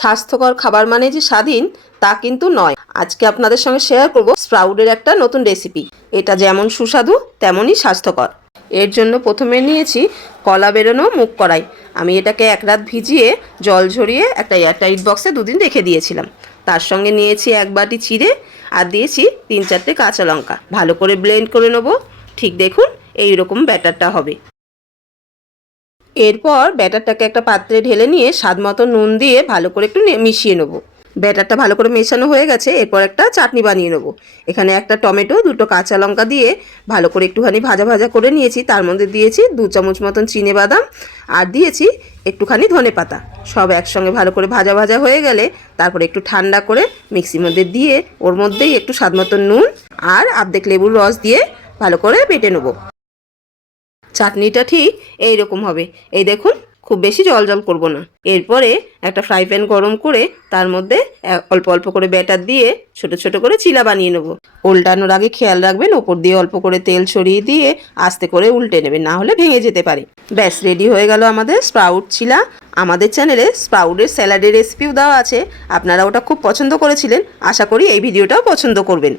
স্বাস্থ্যকর খাবার মানে যে স্বাধীন তা কিন্তু নয়। আজকে আপনাদের সঙ্গে শেয়ার করব স্প্রাউটের একটা নতুন রেসিপি। এটা যেমন সুস্বাদু তেমনই স্বাস্থ্যকর। এর জন্য প্রথমে নিয়েছি কলা বেরোনো মুগ কড়াই। আমি এটাকে এক রাত ভিজিয়ে জল ঝরিয়ে একটা এয়ারটাইট বক্সে দুদিন রেখে দিয়েছিলাম। তার সঙ্গে নিয়েছি এক বাটি চিড়ে আর দিয়েছি 3-4টে কাঁচা লঙ্কা। ভালো করে ব্লেন্ড করে নেব। ঠিক দেখুন এই রকম ব্যাটারটা হবে। এরপর ব্যাটারটাকে একটা পাত্রে ঢেলে নিয়ে স্বাদ মতো নুন দিয়ে ভালো করে একটু মিশিয়ে নেব। ব্যাটারটা ভালো করে মেশানো হয়ে গেছে। এরপর একটা চাটনি বানিয়ে নেব। এখানে একটা টমেটো, 2টো কাঁচা লঙ্কা দিয়ে ভালো করে একটুখানি ভাজা ভাজা করে নিয়েছি। তার মধ্যে দিয়েছি 2 চামচ মতন চিনেবাদাম আর দিয়েছি একটুখানি ধনেপাতা। সব একসঙ্গে ভালো করে ভাজা ভাজা হয়ে গেলে তারপরে একটু ঠান্ডা করে মিক্সির মধ্যে দিয়ে ওর মধ্যেই একটু স্বাদ মতো নুন আর অর্ধেক লেবুর রস দিয়ে ভালো করে বেটে নেব। চাটনিটা ঠিক এই রকম হবে। এই দেখুন, খুব বেশি জল জল করব না। এরপরে একটা ফ্রাই প্যান গরম করে তার মধ্যে অল্প অল্প করে ব্যাটার দিয়ে ছোট ছোট করে চিলা বানিয়ে নেব। উল্টানোর আগে খেয়াল রাখবেন ওপর দিয়ে অল্প করে তেল ছড়িয়ে দিয়ে আস্তে করে উল্টে নেবেন, না হলে ভেঙে যেতে পারে। ব্যাস, রেডি হয়ে গেল আমাদের স্প্রাউট চিলা। আমাদের চ্যানেলে স্প্রাউটের স্যালাডের রেসিপিও দেওয়া আছে, আপনারা ওটা খুব পছন্দ করেছিলেন। আশা করি এই ভিডিওটাও পছন্দ করবেন।